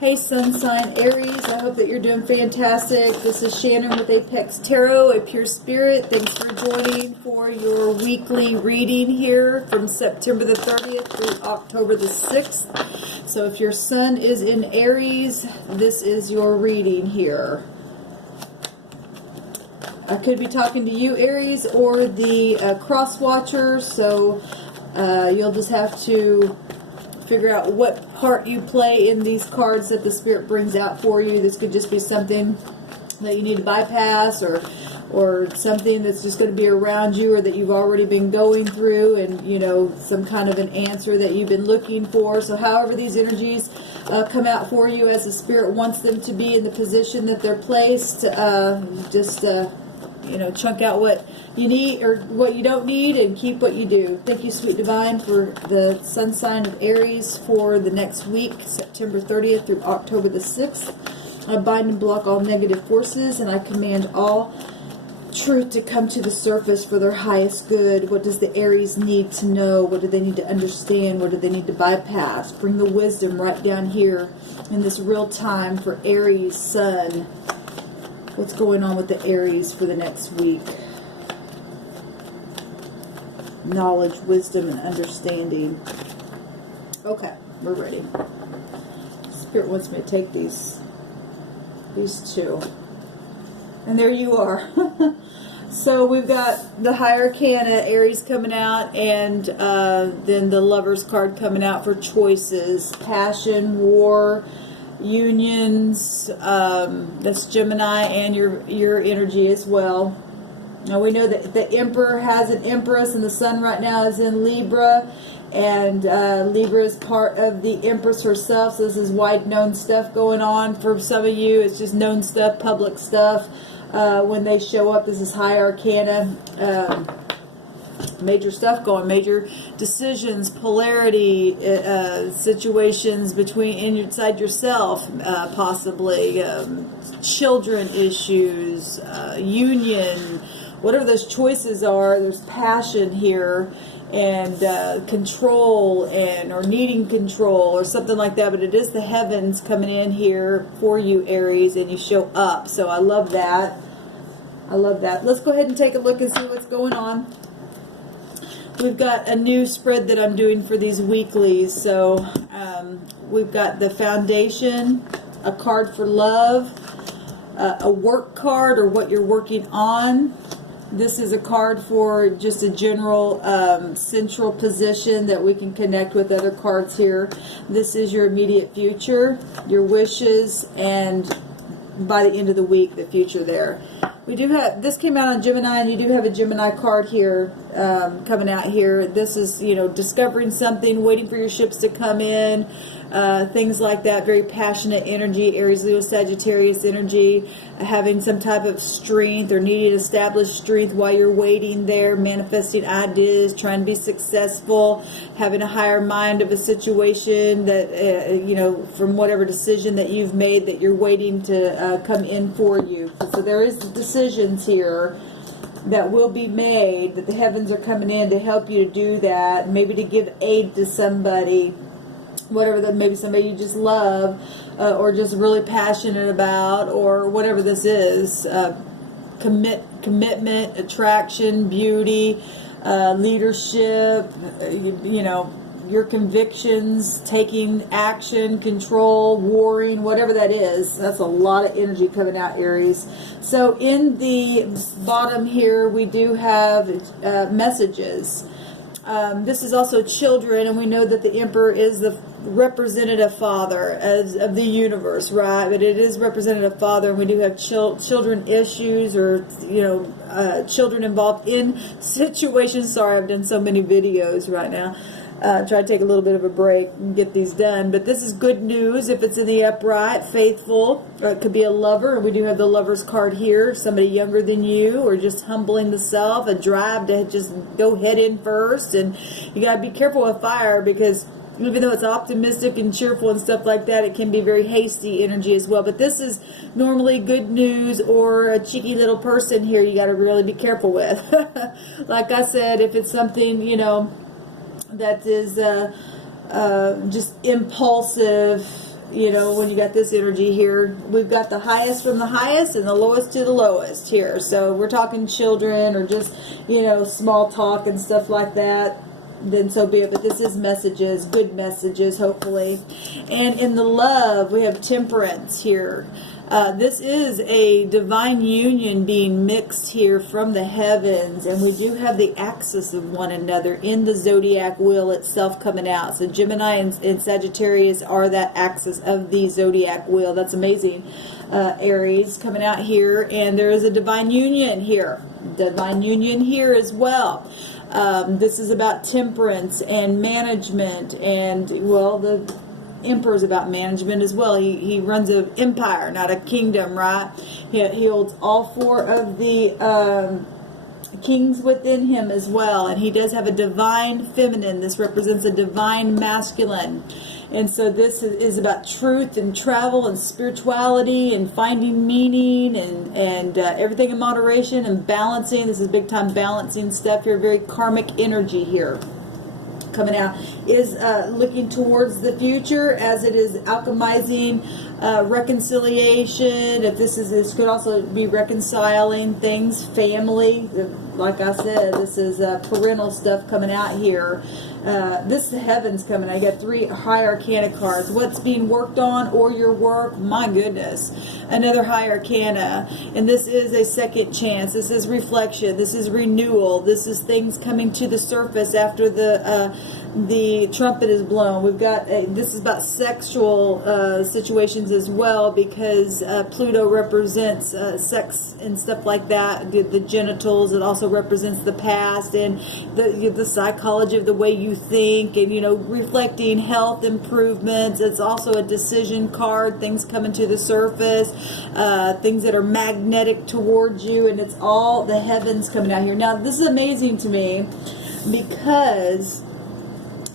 Hey Sun Sign Aries, I hope that you're doing fantastic. This is Shannon with Apex Tarot, a pure spirit. Thanks for joining for your weekly reading here from September the 30th through October the 6th. So if your sun is in Aries, this is your reading here. I could be talking to you, Aries, or the cross watcher, so you'll just have to figure out what part you play in these cards that the Spirit brings out for you. This could just be something that you need to bypass, or something that's just going to be around you, or that you've already been going through, and you know, some kind of an answer that you've been looking for. So however these energies come out for you as the Spirit wants them to be in the position that they're placed, you know, chunk out what you need or what you don't need and keep what you do. Thank you, Sweet Divine, for the sun sign of Aries for the next week, September 30th through October the 6th. I bind and block all negative forces, and I command all truth to come to the surface for their highest good. What does the Aries need to know? What do they need to understand? What do they need to bypass? Bring the wisdom right down here in this real time for Aries Sun. What's going on with the Aries for the next week? Knowledge, wisdom, and understanding. Okay, we're ready. Spirit wants me to take these two. And there you are. So we've got the High Arcana, Aries, coming out, and then the Lover's card coming out for choices, passion, war, unions. That's Gemini and your energy as well. Now we know that the Emperor has an Empress, and the Sun right now is in Libra, and Libra is part of the Empress herself. So this is wide known stuff going on for some of you. It's just known stuff, public stuff. When they show up, this is High Arcana. Major stuff going, major decisions, polarity, situations between inside yourself, possibly, children issues, union, whatever those choices are. There's passion here, and control, and or needing control or something like that. But it is the heavens coming in here for you, Aries, and you show up. So I love that. I love that. Let's go ahead and take a look and see what's going on. We've got a new spread that I'm doing for these weeklies. So we've got the Foundation, a card for love, a work card or what you're working on. This is a card for just a general central position that we can connect with other cards here. This is your immediate future, your wishes, and by the end of the week, the future there. We do have, this came out on Gemini, and you do have a Gemini card here coming out here. This is, you know, discovering something, waiting for your ships to come in, things like that. Very passionate energy, Aries, Leo, Sagittarius energy, having some type of strength or needing to establish strength while you're waiting there, manifesting ideas, trying to be successful, having a higher mind of a situation that, you know, from whatever decision that you've made that you're waiting to come in for you. So there is decisions here that will be made, that the heavens are coming in to help you to do that, maybe to give aid to somebody, whatever that, maybe somebody you just love, or just really passionate about, or whatever this is. Commitment, attraction, beauty, leadership, you know, your convictions, taking action, control, warring, whatever that is. That's a lot of energy coming out, Aries. So in the bottom here, we do have messages. This is also children, and we know that the Emperor is the representative father of the universe, right? But it is representative father, and we do have children issues, or, you know, children involved in situations. Sorry, I've done so many videos right now. Try to take a little bit of a break and get these done. But this is good news if it's in the upright, faithful, or it could be a lover. And we do have the Lover's card here. Somebody younger than you, or just humbling the self, a drive to just go head in first. And you got to be careful with fire, because even though it's optimistic and cheerful and stuff like that, it can be very hasty energy as well. But this is normally good news, or a cheeky little person here you got to really be careful with. Like I said, if it's something, you know, that is just impulsive, you know, when you got this energy here, we've got the highest from the highest and the lowest to the lowest here. So we're talking children or just, you know, small talk and stuff like that. Then so be it. But this is messages, good messages, hopefully. And in the love, we have temperance here. This is a divine union being mixed here from the heavens, and we do have the axis of one another in the zodiac wheel itself coming out. So Gemini and Sagittarius are that axis of the zodiac wheel. That's amazing. Aries coming out here, and there is a divine union here. Divine union here as well. This is about temperance and management, and well, the Emperor is about management as well. He runs an empire, not a kingdom, right? He holds all four of the kings within him as well, and he does have a divine feminine. This represents a divine masculine. And so this is about truth and travel and spirituality and finding meaning and everything in moderation and balancing. This is big time balancing stuff here. Very karmic energy here coming out. Is looking towards the future as it is alchemizing reconciliation. If this could also be reconciling things, family. Like I said, this is parental stuff coming out here. This is the heavens coming. I got 3 high arcana cards. What's being worked on or your work? My goodness. Another high arcana. And this is a second chance. This is reflection. This is renewal. This is things coming to the surface after the trumpet is blown. We've got this is about sexual situations as well, because Pluto represents sex and stuff like that, the genitals. It also represents the past and the psychology of the way you think, and you know, reflecting health improvements. It's also a decision card, things coming to the surface, things that are magnetic towards you, and it's all the heavens coming out here. Now this is amazing to me because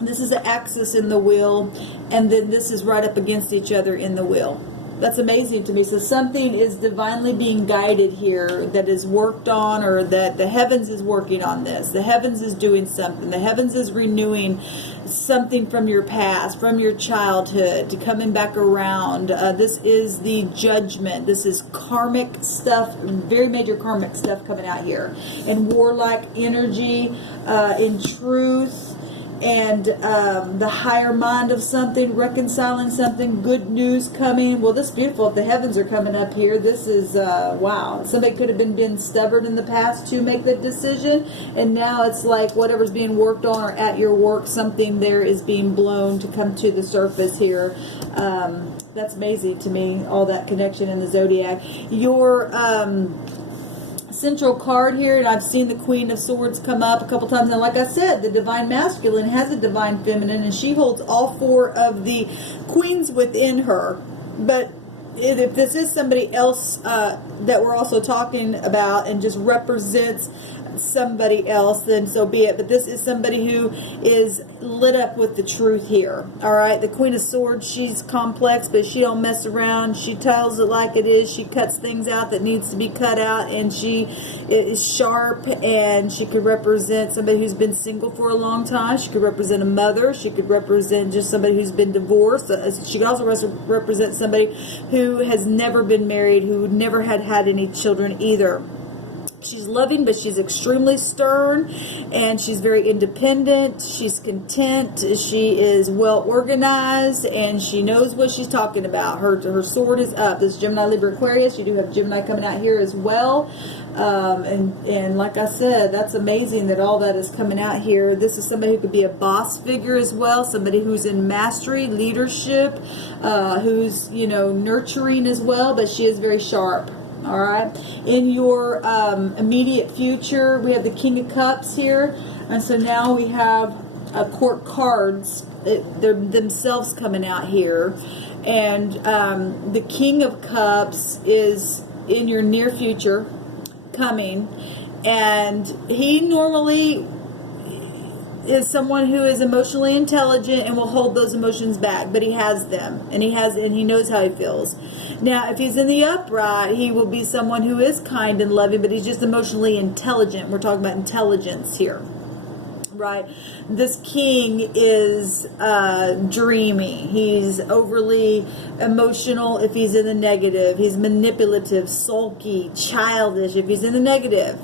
this is the axis in the wheel, and then this is right up against each other in the wheel. That's amazing to me. So something is divinely being guided here that is worked on, or that the heavens is working on this. The heavens is doing something. The heavens is renewing something from your past, from your childhood, to coming back around. This is the judgment. This is karmic stuff, very major karmic stuff coming out here. And warlike energy, in truth, and the higher mind of something, reconciling something, good news coming. Well, this is beautiful. If the heavens are coming up here, this is, wow. Somebody could have been stubborn in the past to make that decision, and now it's like whatever's being worked on or at your work, something there is being blown to come to the surface here. That's amazing to me, all that connection in the zodiac. Your central card here, and I've seen the Queen of Swords come up a couple times, and like I said, the divine masculine has a divine feminine, and she holds all 4 of the queens within her. But if this is somebody else that we're also talking about and just represents somebody else, then so be it. But this is somebody who is lit up with the truth here. All right, the Queen of Swords, she's complex, but she don't mess around. She tells it like it is. She cuts things out that needs to be cut out, and she is sharp, and she could represent somebody who's been single for a long time. She could represent a mother. She could represent just somebody who's been divorced. She could also represent somebody who has never been married, who never had any children either. She's loving, but she's extremely stern, and she's very independent. She's content. She is well organized, and she knows what she's talking about. Her sword is up. This is Gemini, Libra, Aquarius. You do have Gemini coming out here as well. And like I said, that's amazing that all that is coming out here. This is somebody who could be a boss figure as well, somebody who's in mastery, leadership, who's, you know, nurturing as well, but she is very sharp. All right. In your immediate future, we have the King of Cups here, and so now we have court cards. They're themselves coming out here, and the King of Cups is in your near future coming, and he normally is someone who is emotionally intelligent and will hold those emotions back, but he has them, and he knows how he feels. Now, if he's in the upright, he will be someone who is kind and loving, but he's just emotionally intelligent. We're talking about intelligence here. right? This king is dreamy. He's overly emotional if he's in the negative. He's manipulative, sulky, childish if he's in the negative.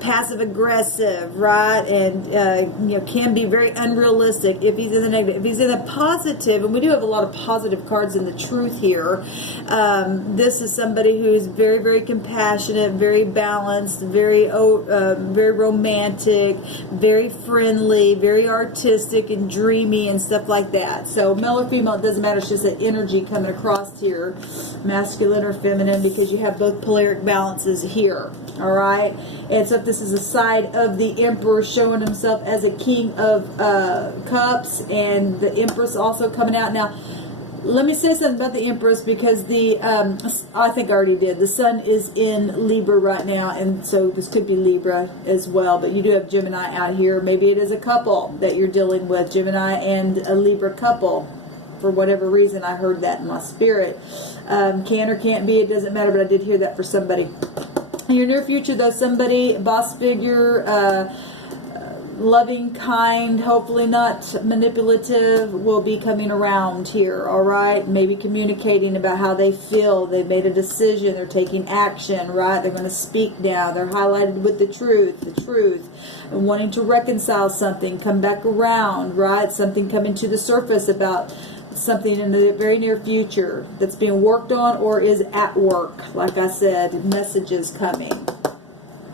Passive aggressive, right? And can be very unrealistic if he's in the negative. If he's in the positive, and we do have a lot of positive cards in the truth here, this is somebody who is very, very compassionate, very balanced, very romantic, very friendly, very artistic and dreamy and stuff like that. So male or female, it doesn't matter. It's just that energy coming across here, masculine or feminine, because you have both polaric balances here. All right. And so if this is a side of the Emperor showing himself as a King of Cups, and the Empress also coming out. Now, let me say something about the Empress, because the, I think I already did. The Sun is in Libra right now, and so this could be Libra as well. But you do have Gemini out here. Maybe it is a couple that you're dealing with, Gemini and a Libra couple. For whatever reason, I heard that in my spirit. Can or can't be, it doesn't matter, but I did hear that for somebody. In your near future, though, somebody, boss figure, loving, kind, hopefully not manipulative, will be coming around here, all right? Maybe communicating about how they feel. They've made a decision. They're taking action, right? They're going to speak now. They're highlighted with the truth, and wanting to reconcile something, come back around, right? Something coming to the surface about something in the very near future that's being worked on or is at work. Like I said, messages coming.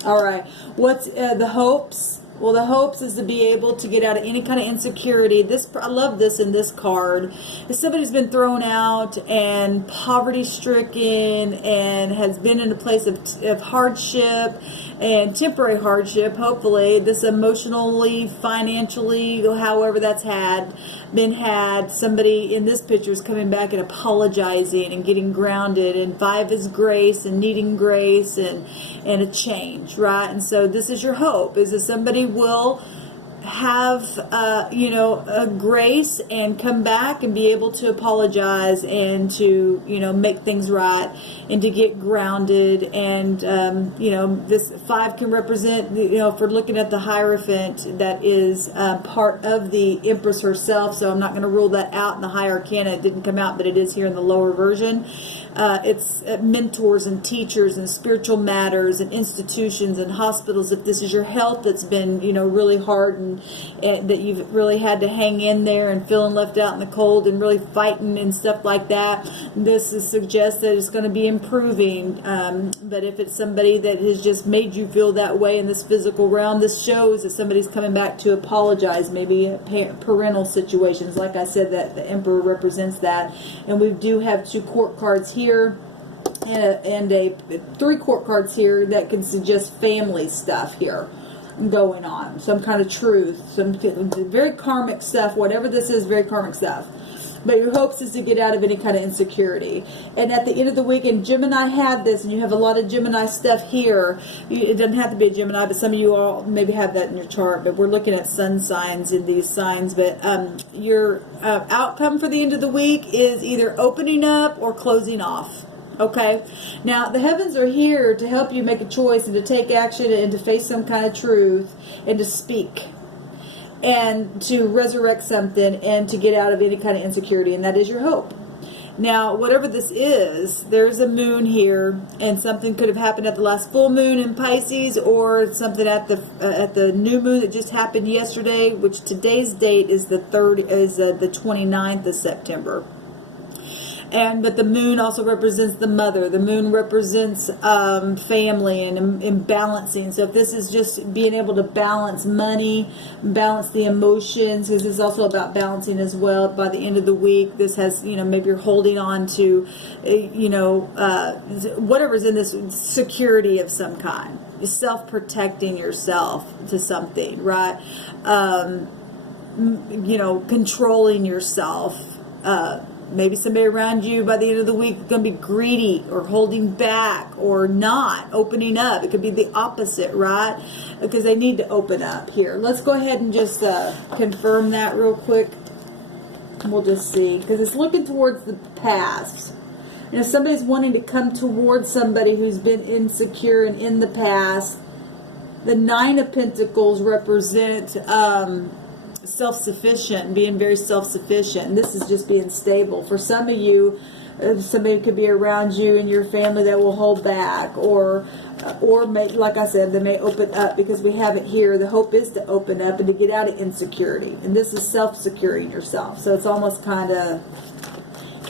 All right. What's the hopes? Well, the hopes is to be able to get out of any kind of insecurity. I love this in this card. If somebody's been thrown out and poverty-stricken and has been in a place of hardship and temporary hardship, hopefully, this emotionally, financially, however that's been had, somebody in this picture is coming back and apologizing and getting grounded, and 5 is grace and needing grace and a change, right? And so this is your hope, is that somebody will have a grace and come back and be able to apologize and to make things right and to get grounded. And this 5 can represent, if we're looking at the Hierophant, that is part of the Empress herself, so I'm not going to rule that out in the High Arcana. It didn't come out, but it is here in the lower version. It's mentors and teachers and spiritual matters and institutions and hospitals. If this is your health that's been really hard and that you've really had to hang in there and feeling left out in the cold and really fighting and stuff like that, this suggests that it's going to be improving. But if it's somebody that has just made you feel that way in this physical realm, this shows that somebody's coming back to apologize. Maybe parental situations. Like I said, that the Emperor represents that. And we do have 2 court cards here and 3 court cards here that can suggest family stuff here going on. Some kind of truth, some very karmic stuff. Whatever this is, very karmic stuff. But your hopes is to get out of any kind of insecurity. And at the end of the week, and Gemini had this, and you have a lot of Gemini stuff here. It doesn't have to be a Gemini, but some of you all maybe have that in your chart. But we're looking at sun signs in these signs. But your outcome for the end of the week is either opening up or closing off. Okay? Now, the heavens are here to help you make a choice and to take action and to face some kind of truth and to speak and to resurrect something and to get out of any kind of insecurity, and that is your hope. Now, whatever this is, there's a moon here, and something could have happened at the last full moon in Pisces, or something at the new moon that just happened yesterday, which today's date is the 29th of September. But the moon also represents the mother. The moon represents family and balancing. So if this is just being able to balance money, balance the emotions, because this is also about balancing as well. By the end of the week, this has, maybe you're holding on to, whatever's in this security of some kind. Self-protecting yourself to something, right? Controlling yourself. Maybe somebody around you by the end of the week is going to be greedy or holding back or not opening up. It could be the opposite, right? Because they need to open up here. Let's go ahead and just confirm that real quick. We'll just see. Because it's looking towards the past. And if somebody's wanting to come towards somebody who's been insecure and in the past, The Nine of Pentacles represent self-sufficient, being very self-sufficient. This is just being stable. For some of you, somebody could be around you in your family that will hold back, or may, like I said, they may open up, because we have it here. The hope is to open up and to get out of insecurity. And this is self-securing yourself. So it's almost kind of...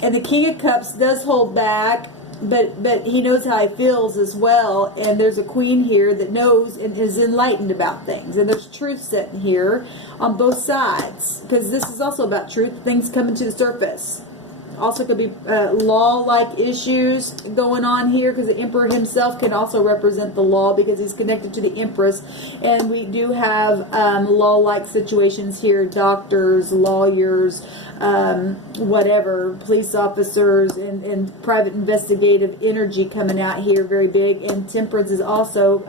And the King of Cups does hold back, but he knows how he feels as well. And there's a Queen here that knows and is enlightened about things. And there's truth sitting here on both sides, because this is also about truth. Things coming to the surface. Also could be law-like issues going on here, because the Emperor himself can also represent the law, because he's connected to the Empress. And we do have law-like situations here, doctors, lawyers, whatever, police officers, and private investigative energy coming out here very big. And Temperance is also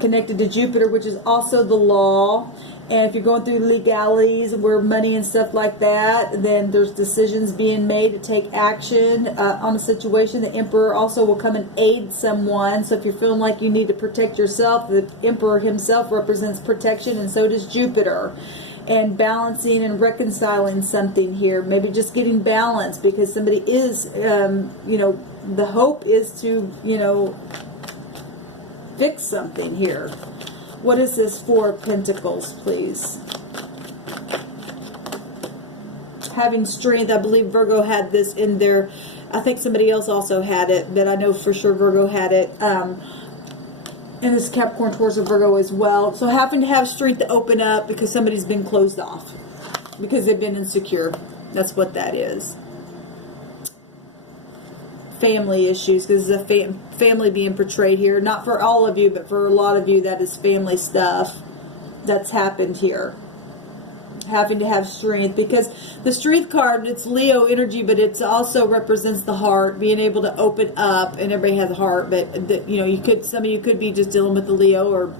connected to Jupiter, which is also the law. And if you're going through legalities where money and stuff like that, then there's decisions being made to take action on a situation. The Emperor also will come and aid someone. So if you're feeling like you need to protect yourself, the Emperor himself represents protection, and so does Jupiter. And balancing and reconciling something here. Maybe just getting balance, because somebody is, you know, the hope is to, you know, fix something here. What is this Four of Pentacles, please? Having strength. I believe Virgo had this in there. I think somebody else also had it, but I know for sure Virgo had it. And this Capricorn, Taurus, or Virgo as well. So having to have strength to open up because somebody's been closed off, because they've been insecure. That's what that is. Family issues, because it's a family being portrayed here. Not for all of you, but for a lot of you, that is family stuff that's happened here. Having to have strength, because the Strength card, it's Leo energy, but it also represents the heart, being able to open up. And everybody has a heart, but you know, some of you could be just dealing with the Leo or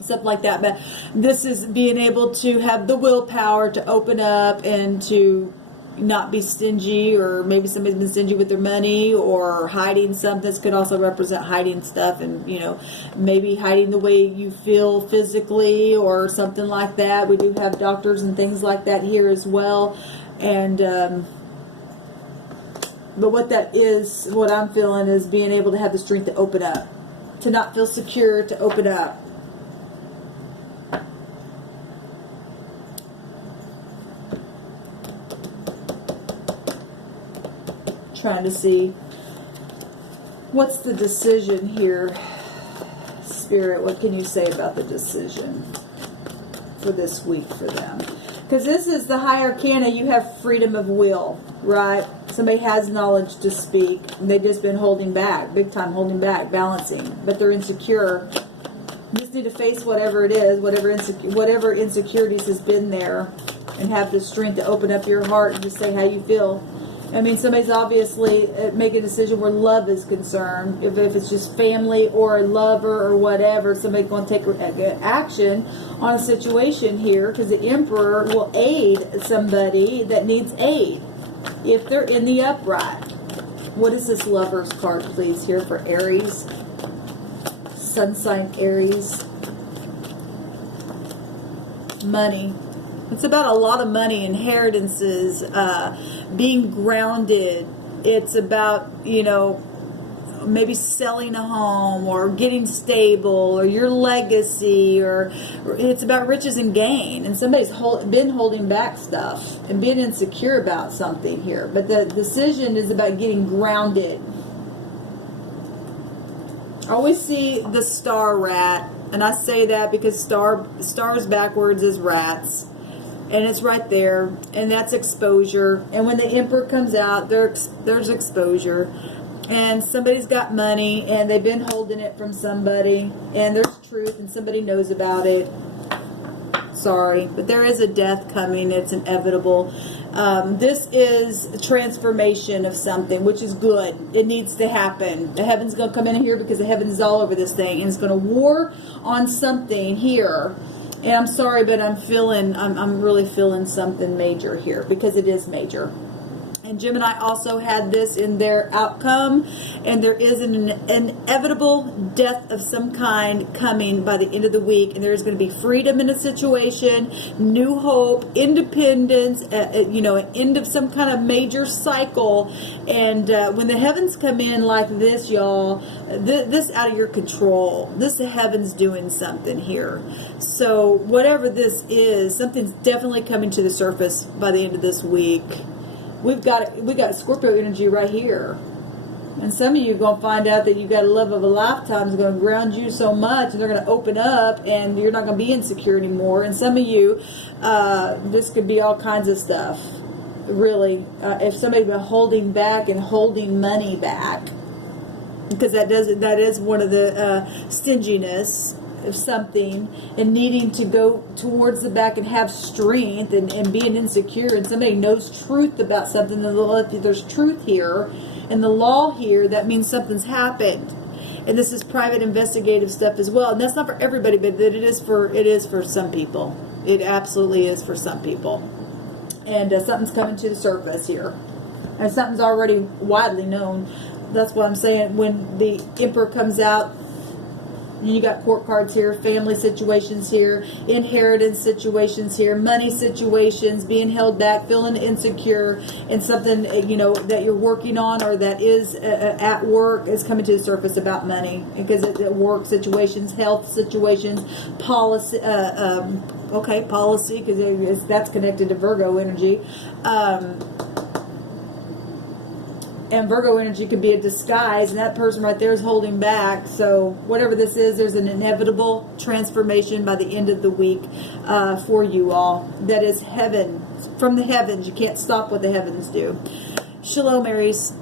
stuff like that. But this is being able to have the willpower to open up and to not be stingy, or maybe somebody's been stingy with their money, or hiding something. This could also represent hiding stuff, and you know, maybe hiding the way you feel physically or something like that. We do have doctors and things like that here as well. And but what that is, what I'm feeling is being able to have the strength to open up, to not feel secure, to open up. Trying to see what's the decision here. Spirit, what can you say about the decision for this week for them? Because this is the High Arcana. You have freedom of will, right? Somebody has knowledge to speak, and they've just been holding back, big time holding back, balancing, but they're insecure. You just need to face whatever it is, whatever insecurities has been there, and have the strength to open up your heart and just say how you feel. I mean, somebody's obviously making a decision where love is concerned. If it's just family or a lover or whatever, somebody's going to take action on a situation here, because the Emperor will aid somebody that needs aid if they're in the upright. What is this Lover's card, please, here for Aries? Sun sign Aries. Money. It's about a lot of money, inheritances, being grounded. It's about, you know, maybe selling a home or getting stable, or your legacy, or it's about riches and gain. And somebody's been holding back stuff and being insecure about something here. But the decision is about getting grounded. I always see the star rat, and I say that because stars backwards is rats. And it's right there, and that's exposure. And when the Emperor comes out, there's exposure. And somebody's got money, and they've been holding it from somebody, and there's truth, and somebody knows about it. Sorry, but there is a death coming. It's inevitable. This is a transformation of something, which is good. It needs to happen. The heaven's going to come in here, because the heaven is all over this thing, and it's going to war on something here. And I'm sorry, but I'm really feeling something major here, because it is major. And Gemini also had this in their outcome, and there is an inevitable death of some kind coming by the end of the week, and there is going to be freedom in a situation, new hope, independence, an end of some kind of major cycle. And when the heavens come in like this, y'all, this out of your control. This the heavens doing something here. So whatever this is, something's definitely coming to the surface by the end of this week. We got Scorpio energy right here. And some of you are going to find out that you got a love of a lifetime is going to ground you so much, and they're going to open up, and you're not going to be insecure anymore. And some of you, this could be all kinds of stuff. Really, if somebody's been holding back and holding money back, because that is one of the stinginess of something, and needing to go towards the back and have strength, and being insecure, and somebody knows truth about something, and if there's truth here and the law here, that means something's happened. And this is private investigative stuff as well, and that's not for everybody, but it is for some people. It absolutely is for some people. And something's coming to the surface here, and something's already widely known. That's what I'm saying. When the Emperor comes out, you got court cards here, family situations here, inheritance situations here, money situations, being held back, feeling insecure, and something that you're working on, or that is at work, is coming to the surface about money, because it's at work situations, health situations, policy. Policy, because that's connected to Virgo energy. And Virgo energy could be a disguise, and that person right there is holding back. So whatever this is, there's an inevitable transformation by the end of the week for you all. That is heaven, from the heavens. You can't stop what the heavens do. Shalom, Aries.